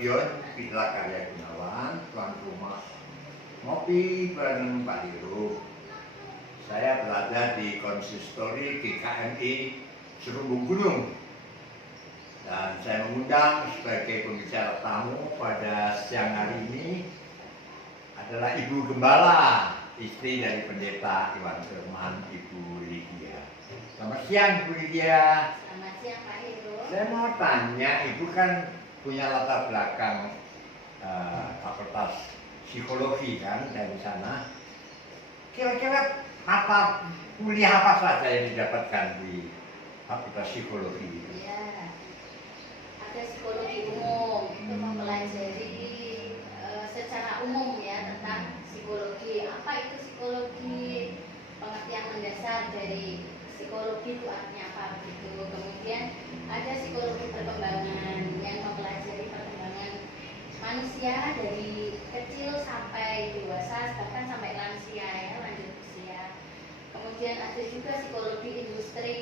Nasution, Fitla Karya Gunawan, tuan rumah ngopi bareng Pak Diru. Saya berada di konsistori GKMI Serumbung Gunung. Dan saya mengundang sebagai pembicara tamu pada siang hari ini adalah Ibu Gembala, istri dari Pendeta Iwan Firman, Ibu Lydia. Selamat siang, Ibu Lydia. Selamat siang, Pak Heru. Saya mau tanya, Ibu kan punya latar belakang fakultas psikologi kan dari sana. Kira-kira kuliah apa saja yang didapatkan di fakultas psikologi itu? Ya, ada psikologi umum, itu mempelajari secara umum ya tentang psikologi. Apa itu psikologi? Pengertian mendasar dari psikologi itu artinya apa begitu. Kemudian ada psikologi perkembangan yang mempelajari perkembangan manusia dari kecil sampai dewasa, bahkan sampai lansia ya, lanjut usia. Kemudian ada juga psikologi industri,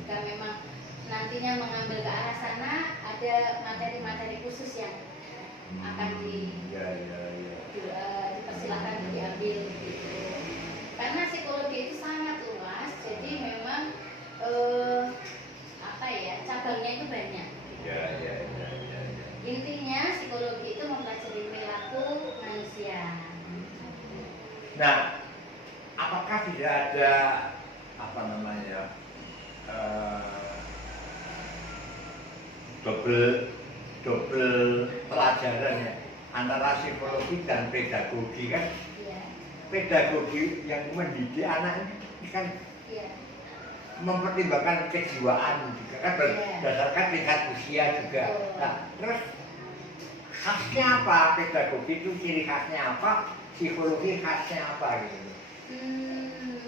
jika memang nantinya mengambil ke arah sana, ada materi-materi khusus yang akan dipersilakan untuk diambil gitu. Karena psikologi itu sangat luas, jadi memang cabangnya itu banyak. Intinya psikologi itu mempelajari perilaku manusia. Nah, apakah tidak ada double pelajaran ya antara psikologi dan pedagogi kan? Ya. Pedagogi yang mendidik anak ini kan mempertimbangkan kejiwaan juga kan berdasarkan tingkat usia juga. Nah, terus khasnya apa pedagogi itu, ciri khasnya apa, psikologi khasnya apa gitu?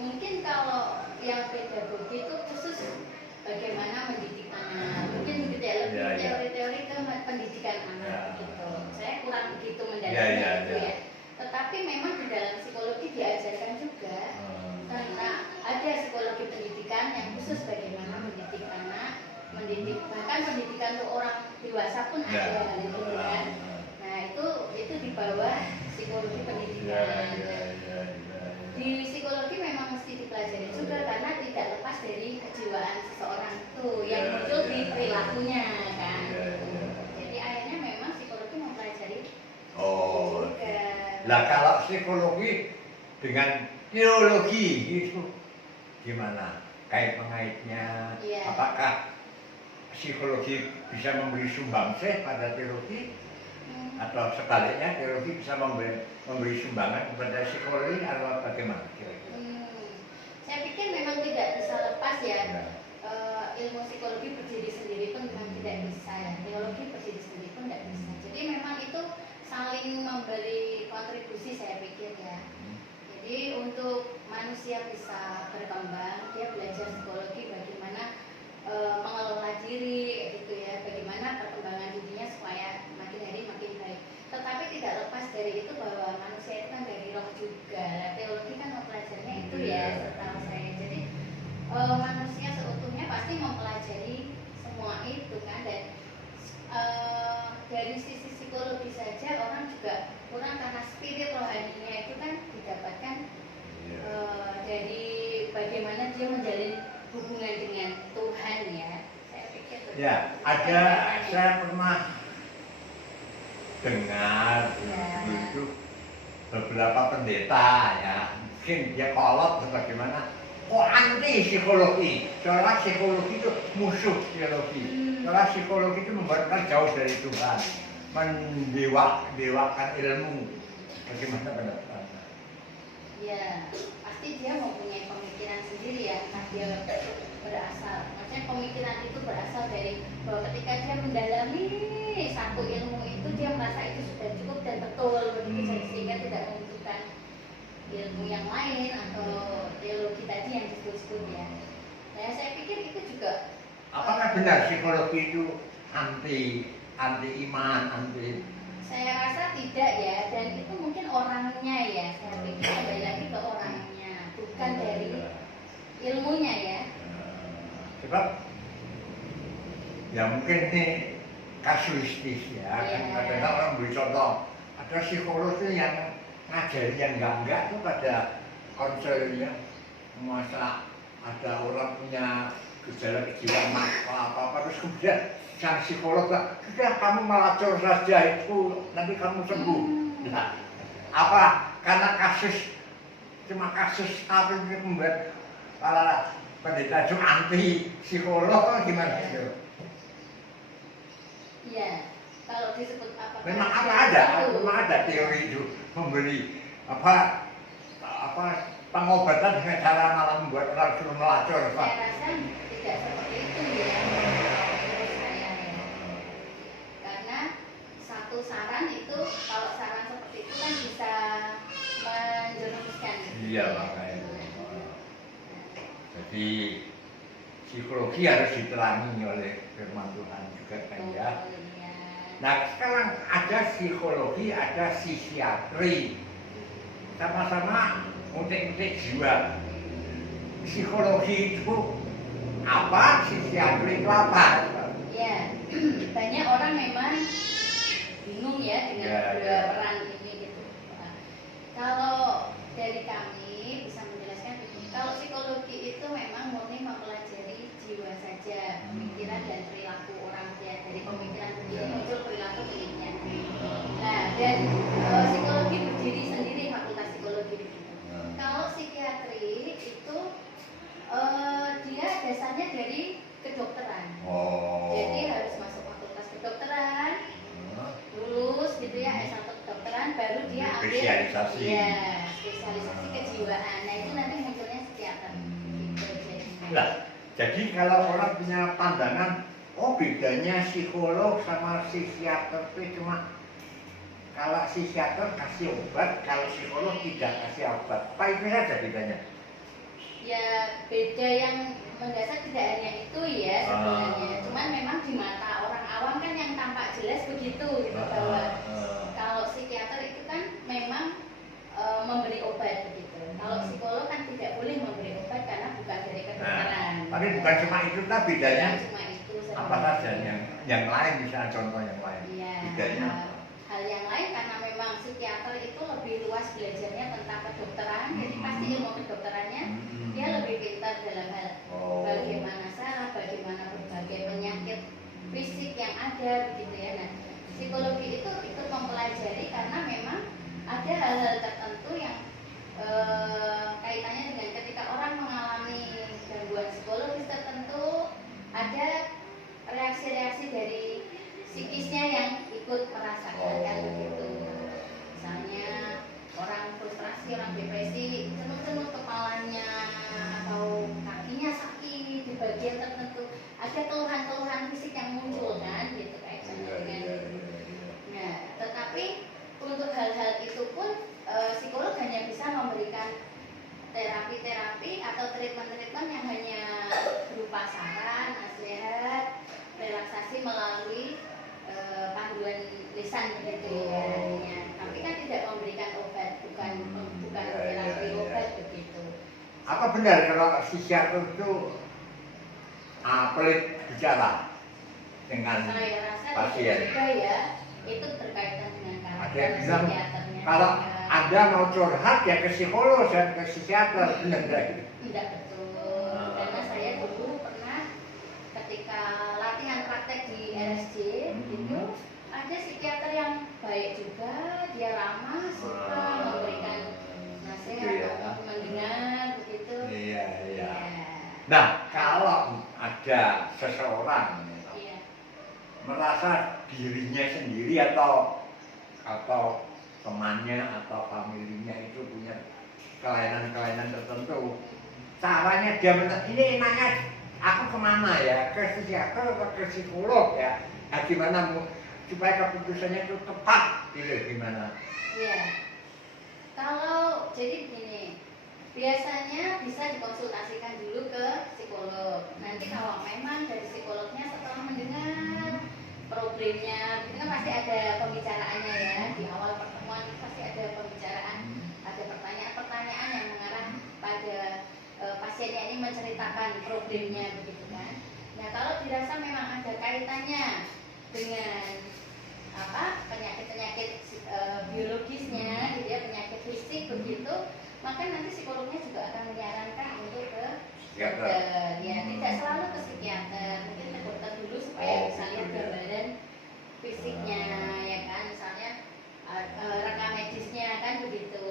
Mungkin kalau yang pedagogi itu khusus bagaimana mendidik anak, mungkin gitu ya, lebih teori-teori ke pendidikan anak gitu. Saya kurang begitu mendalami itu ya. Tetapi memang di dalam psikologi diajarkan juga karena ada psikologi pendidikan yang khusus bagaimana mendidik anak, bahkan pendidikan untuk orang dewasa pun ada gitu kan. Nah itu di bawah psikologi pendidikan. Di psikologi memang mesti dipelajari juga karena tidak lepas dari kejiwaan seseorang itu yang muncul di perilakunya kan. Jadi akhirnya memang psikologi mempelajari. Nah kalau psikologi dengan teologi itu gimana kait-mengaitnya? Apakah psikologi bisa memberi sumbangsih pada teologi? Atau sebaliknya teologi bisa memberi sumbangan kepada psikologi atau bagaimana kira-kira? Saya pikir memang tidak bisa lepas ya. Ilmu psikologi berdiri sendiri pun memang tidak bisa ya. Teologi berdiri sendiri pun tidak bisa. Jadi memang itu saling memberi kontribusi saya pikir ya. Jadi untuk manusia bisa berkembang, dia belajar psikologi bagaimana mengelola diri gitu ya, bagaimana perkembangan dirinya supaya makin hari makin baik. Tetapi tidak lepas dari itu bahwa manusia itu kan dari roh juga. Teologi kan mempelajarinya itu ya, setahu saya. Jadi manusia seutuhnya pasti mempelajari semua itu kan. Dan dari sisi psikologi saja orang juga kurang karena spirit rohaninya itu kan didapatkan dari bagaimana dia menjalin hubungan dengan Tuhan ya. Saya pikir saya pernah dengar itu beberapa pendeta ya, mungkin dia kolot atau bagaimana, anti psikologi, soalnya psikologi itu musuh teologi, soalnya psikologi itu membuat kita jauh dari Tuhan, mendewakan ilmu. Bagaimana pendapat Anda? Ya, pasti dia mempunyai pemikiran sendiri ya, entah dia berasal. Maksudnya pemikiran itu berasal dari bahwa ketika dia mendalami satu ilmu itu dia merasa itu sudah cukup dan betul begitu, sehingga tidak membutuhkan ilmu yang lain atau teologi tadi yang disebut ya. Nah, saya pikir itu juga. Apakah benar psikologi itu anti iman, anti? Saya rasa tidak ya, dan itu mungkin orangnya ya. Saya pikir kembali lagi ke orangnya, bukan dari ilmunya ya. Sebab ya mungkin nih kasuistis ya. Iya. Kadang-kadang orang beri contoh, ada psikolog tuh yang ngajari yang enggak tuh pada konselnya. Masa ada orang punya gejala kejiwaan atau apa-apa terus kemudian sang psikolog bilang, sudah kamu melacur saja itu nanti kamu sembuh. Nah, apa karena cuma kasus apa yang membuat para pendeta itu anti psikolog gimana itu? Iya, kalau disebut apa? Memang ada teori itu memberi apa pengobatan dengan cara malah membuat orang suruh melacur. Saya rasa tidak seperti itu ya, menurut saya ya. Karena satu saran itu, kalau saran seperti itu kan bisa menjerumuskan. Iya makanya. Jadi psikologi harus diterangi oleh firman Tuhan juga kan ya. Nah sekarang ada psikologi, ada psikiatri, sama-sama ngutik-ngutik jiwa. Psikologi itu apa? Psikiatri itu apa? Ya, banyak orang memang bingung ya dengan dua peran ini gitu. Nah, kalau dari kami bisa menjelaskan begini, kalau psikologi itu memang murni mempelajari jiwa saja, pemikiran dan perilaku orang ya. Dari pemikiran begini muncul perilaku demikian. Nah, dan psikologi berdiri sendiri, fakultas psikologi begitu. Kalau psikiatri itu dia dasarnya dari kedokteran. Jadi harus masuk fakultas kedokteran, lulus gitu ya S1 kedokteran, baru dia ambil spesialisasi. Ya, spesialisasi kejiwaan. Nah itu nanti munculnya psikiater. Gitu, Nah, jadi kalau orang punya pandangan, oh bedanya psikolog sama psikiater itu cuma kalau psikiater kasih obat, kalau psikolog tidak kasih obat. Apa itu saja bedanya? Ya beda yang mendasar tidak hanya itu ya sebenarnya. Cuman memang di mata orang awam kan yang tampak jelas begitu gitu bahwa kalau psikiater itu kan memang memberi obat begitu. Kalau psikolog kan tidak boleh memberi obat karena bukan dari kedokteran. Tapi bukan cuma itu, nah bedanya Cuma itu apa saja yang lain misalnya contoh yang lain. Iya. Bedanya Hal yang lain karena memang psikiater itu lebih luas belajarnya tentang kedokteran, jadi pasti ilmu kedokterannya dia lebih pintar dalam hal bagaimana saraf, bagaimana berbagai penyakit fisik yang ada begitu ya. Nah, psikologi itu ikut mempelajari karena memang ada hal-hal tertentu yang kaitannya dengan ketika orang mengalami gangguan psikologis tertentu, ada reaksi-reaksi dari psikisnya yang ikut merasakan kan begitu. Misalnya orang frustrasi, orang depresi, cenut-cenut kepalanya atau kakinya sakit di bagian tertentu, ada keluhan-keluhan fisik yang muncul kan gitu kayak Nah, tetapi untuk hal-hal itu pun psikolog hanya bisa memberikan terapi-terapi atau treatment-treatment yang hanya berupa saran, nasihat, relaksasi melalui panduan lisan begitu ya. Tapi kan tidak memberikan obat, bukan terapi obat begitu. apa benar kalau psikiater itu pelit bicara dengan Saya rasa pasien? juga ya, itu berkaitan dengan Ada yang karakter bilang psikiaternya. kalau Anda mau curhat ya ke psikolog dan ke psikiater, benar enggak gitu? Tidak betul, karena saya dulu pernah ketika latihan praktek di RSJ itu ada psikiater yang baik juga, dia ramah, suka memberikan nasihat atau mendengar begitu. Iya. Ya. Nah, kalau ada seseorang Iya. merasa dirinya sendiri atau temannya atau familinya itu punya kelainan-kelainan tertentu, caranya dia ini enaknya aku kemana ya, ke psikiater atau ke psikolog ya, gimana supaya keputusannya itu tepat gitu, gimana? Iya. Kalau jadi begini, biasanya bisa dikonsultasikan dulu ke psikolog. Nanti kalau memang dari psikolognya setelah mendengar problemnya, itu kan pasti ada pembicaraannya ya. Di awal pertemuan itu pasti ada pembicaraan, ada pertanyaan-pertanyaan yang mengarah pada pasiennya ini menceritakan problemnya begitu kan. Nah kalau dirasa memang ada kaitannya dengan apa penyakit-penyakit biologisnya, gitu ya, penyakit fisik begitu, maka nanti psikolognya juga akan menyarankan untuk ke dokter, ya tidak selalu ke psikiater, mungkin ke dokter dulu supaya bisa lihat gambaran fisiknya, ya kan, misalnya rekam medisnya kan begitu.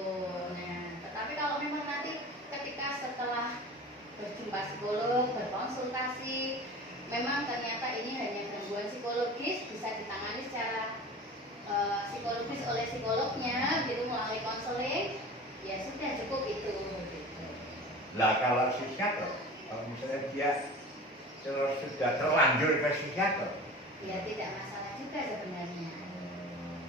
Nah, tetapi kalau memang nanti ketika setelah berjumpa psikolog, berkonsultasi, memang ternyata ini hanya gangguan psikologis, bisa ditangani secara psikologis oleh psikolognya, gitu melalui konseling, ya sudah cukup itu. Gitu. Lah kalau psikiater, kalau misalnya dia terus sudah terlanjur ke psikiater, Ya tidak masalah juga sebenarnya.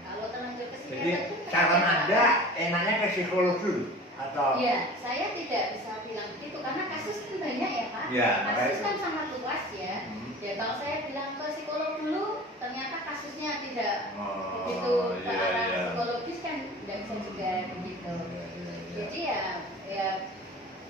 Kalau terlanjur ke jadi psikiater pun saran tidak Anda apa-apa. enaknya ke psikolog dulu atau? Ya, saya tidak bisa bilang begitu karena kasus kan banyak ya Pak. Ya, Kasus baik. kan sangat luas ya. Ya kalau saya bilang ke psikolog dulu, ternyata kasusnya tidak begitu ke iya, arah iya. psikologis kan tidak bisa juga begitu. Jadi ya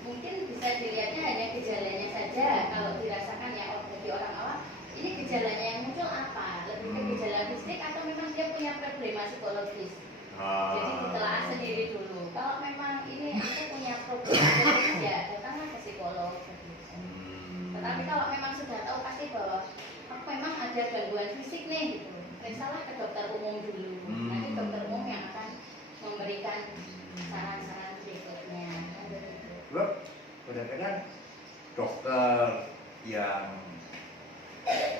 mungkin bisa dilihatnya hanya gejalanya saja. Kalau dirasakan ya bagi orang awam, ini gejalanya yang muncul apa? Lebih ke gejala fisik atau memang dia punya problema psikologis? Jadi ditelaah sendiri dulu. Kalau memang ini aku punya problem psikologis ya datanglah ke psikolog. Begitu. Tetapi kalau memang sudah tahu pasti bahwa aku memang ada gangguan fisik nih, gitu, periksalah ke dokter umum dulu. Nanti dokter umum yang akan memberikan saran-saran berikutnya. Kan begitu. Sebab kadang-kadang dokter yang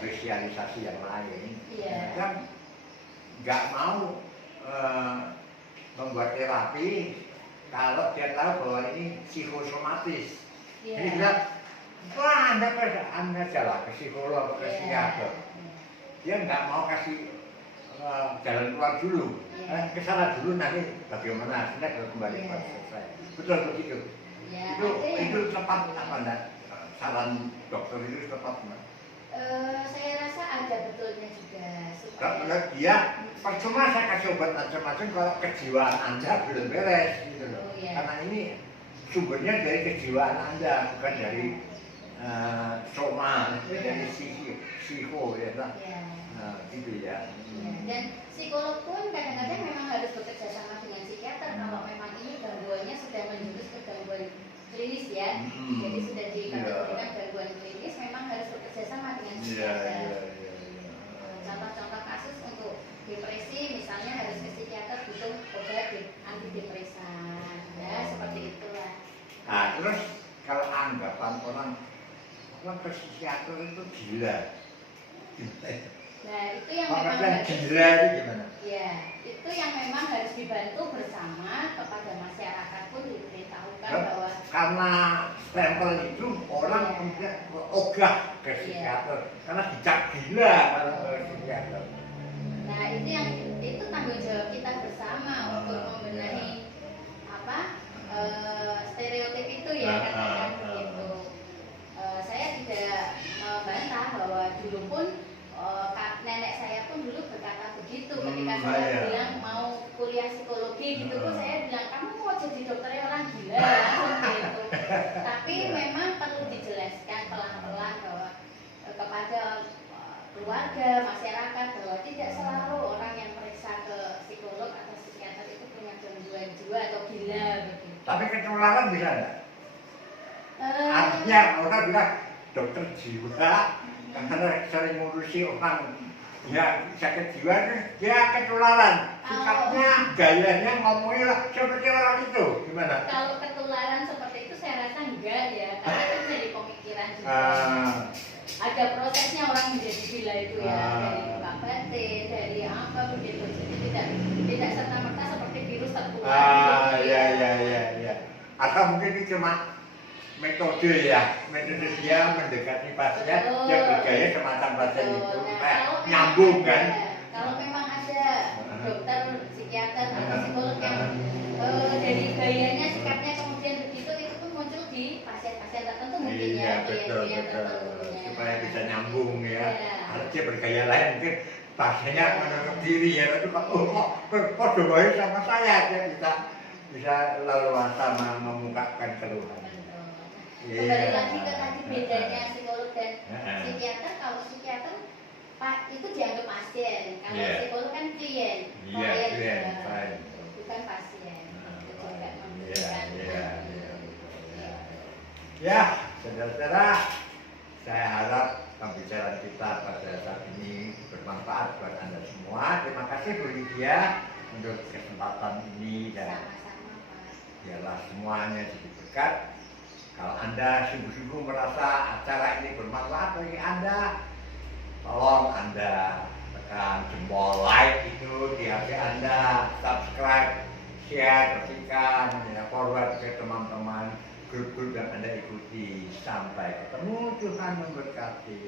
spesialisasi yang lain Iya. kan nggak mau membuat terapi kalau dia tahu bahwa ini psikosomatis. Iya. Jadi bilang, wah Anda jalan ke psikolog, ke psikiater. Dia nggak mau kasih jalan keluar dulu, Iya. ke sana dulu nanti bagaimana hasilnya kalau kembali Iya. pada selesai. Betul begitu. Ya, Itu tepat apa enggak? Saran dokter itu tepat enggak? saya rasa ada betulnya juga supaya Kalau dia percuma saya kasih obat macam-macam kalau kejiwaan Anda belum beres gitu loh. Oh, iya. Karena ini sumbernya dari kejiwaan Anda bukan dari soma, dari psiko ya kan? ya. Gitu ya. Ya, dan psikolog pun kadang-kadang memang harus bekerja sama dengan psikiater kalau memang ini gangguannya sudah menjurus ke gangguan klinis ya. Jadi sudah dikategorikan gangguan klinis, memang harus bekerja sama dengan psikiater. Contoh-contoh kasus untuk depresi misalnya harus ke psikiater butuh obat antidepresan. Ya, seperti itulah. Nah, terus kalau anggapan orang ke psikiater itu gila. Nah, itu yang Kalau memang kalian harus gila itu gimana? ya, itu yang memang harus dibantu bersama kepada masyarakat pun diberitahukan bahwa Karena stempel itu orang kemudian ogah ke psikiater karena dicap gila kalau ke psikiater. nah itu tanggung jawab kita bersama untuk membenahi apa stereotip itu ya katakan begitu. Saya tidak membantah bahwa dulu pun nenek saya pun dulu berkata begitu ketika saya bilang mau kuliah psikologi gitu pun saya bilang kamu mau jadi dokternya orang gila gitu. Tapi memang perlu dijelaskan pelan-pelan bahwa kepada keluarga, masyarakat bahwa tidak selalu orang yang periksa ke psikolog atau psikiater itu punya gangguan jiwa atau gila begitu. Tapi ketularan bisa enggak? Artinya orang bilang dokter jiwa karena sering ngurusi orang yang sakit jiwa dia ketularan. Sikapnya, gayanya, ngomongnya lah seperti orang itu. Gimana? Kalau ketularan seperti itu saya rasa enggak ya, karena itu jadi pemikiran juga. Ada prosesnya orang menjadi gila itu ya, dari luka batin, dari apa begitu. Jadi tidak serta merta seperti virus tertular. Iya. Atau mungkin ini cuma metode dia mendekati pasien, dia bergaya semacam pasien itu, nyambung kan? Kalau memang ada dokter, psikiater atau psikolog yang dari gayanya, sikapnya kemudian begitu, itu pun muncul di pasien-pasien tertentu mungkin ya, betul. tertentu. Supaya bisa nyambung ya. Kalau dia bergaya lain mungkin pasiennya menutup diri ya, tapi kok baik sama saya, dia bisa leluasa mengungkapkan keluhan. Kembali lagi ke tadi bedanya psikolog dan psikiater. Kalau psikiater itu dianggap pasien pasien. Kalau Iya. psikolog kan klien. Iya, klien, ya. klien. Bukan pasien. Itu juga Iya, memberikan. iya, iya. Ya, saudara-saudara, saya harap pembicaraan kita pada saat ini bermanfaat buat Anda semua. Terima kasih Bu Lydia untuk kesempatan ini dan Sama-sama, Pak. biarlah semuanya jadi berkat. Kalau Anda sungguh-sungguh merasa acara ini bermanfaat bagi Anda, tolong Anda tekan jempol like itu di HP Anda, subscribe, share, bersihkan, ya, forward ke teman-teman, grup-grup yang Anda ikuti. Sampai ketemu, Tuhan memberkati.